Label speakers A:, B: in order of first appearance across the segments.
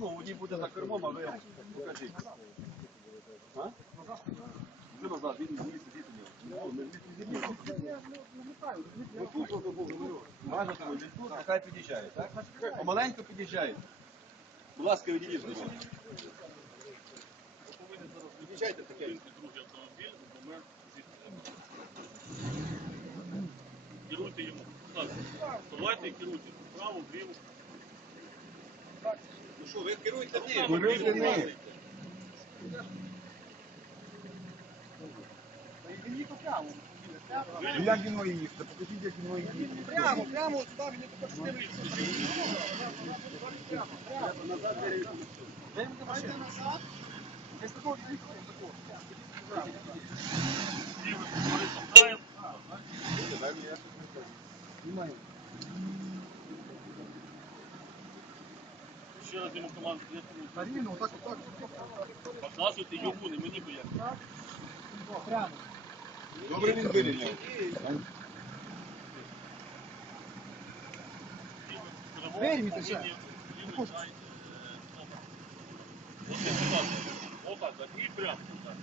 A: Ну, водій буде за кермом, а ви покажіть. А? Назад, він не. Ну, не. Ну, він тут, а хай під'їжджає, так? Помаленьку під'їжджає. Будь ласка, відійдіть. будь ласка. Під'їжджайте таке.
B: другий автомобіль, ми звідси. Керуйте йому. Вставайте і керуйте. Вправо, вліво.
A: Що, ви керуєте ним.
B: вліво, вправо.
C: Як він має їхати? Покажіть, як він має їхати.
A: Прямо, прямо, сюди, він не тільки
B: Вліво, переступаємо. Ще раз йому команду даєте.
C: Рівно, отак, отак.
B: Показуйте йому, не мені бояться.
C: Добре він вирівняв.
B: Вирвіте ще. Отак, так, і прямо. так.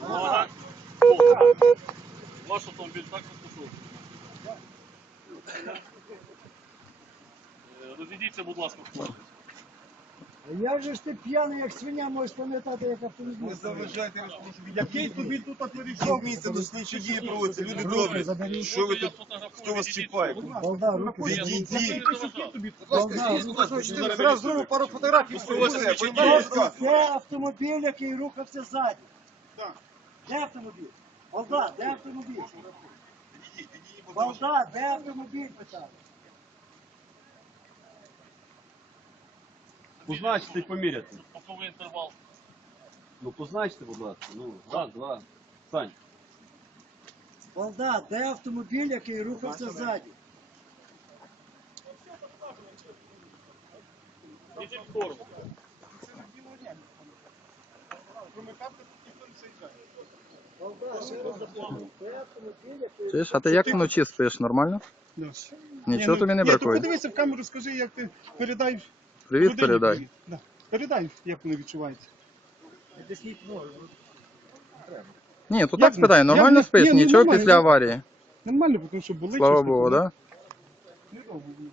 B: Увага. О, Ваш автомобіль так розташований. Розійдіться, будь ласка, сторону.
D: Як же ж ти п'яний, як свиня, можеш пам'ятати, як
C: Не
D: автомобіль?
C: заважайте, я ж. Який тобі тут прийшов місце до слідчі дії проводиться? Люди добрі. Що ви тут? Хто вас чіпає?
D: Балда, руку
C: Відійдіть.
A: Зараз зробимо пару фотографій.
D: Де автомобіль, який рухався ззаді? Де автомобіль? Балда, де автомобіль? Балда, де автомобіль питав?
A: Позначте і поміряти.
B: Поковий інтервал.
A: Ну, позначте, будь ласка. Ну, раз, два. Сань.
D: Балда, де автомобіль, який рухався ззаді?
B: Ідіть в сторону.
D: Балда, ще раз запитую. Де автомобіль, який
E: Чуєш, а ти як вночі спиш? Нормально? Нічого тобі не
F: Ні, то подивися в камеру, скажи, як ти передай.
E: Привіт
F: людині
E: передай.
F: привіт. Да. Передай, як вони відчувають.
E: Ні, то
F: Як
E: так спитай,
F: ні?
E: нормально
F: Як ні?
E: спиш?
F: Ні, ні,
E: Нічого
F: нормально.
E: після аварії.
F: Нормально, тому що були.
E: Слава
F: щось таке,
E: Богу,
F: ну,
E: да?
F: не довго було буде.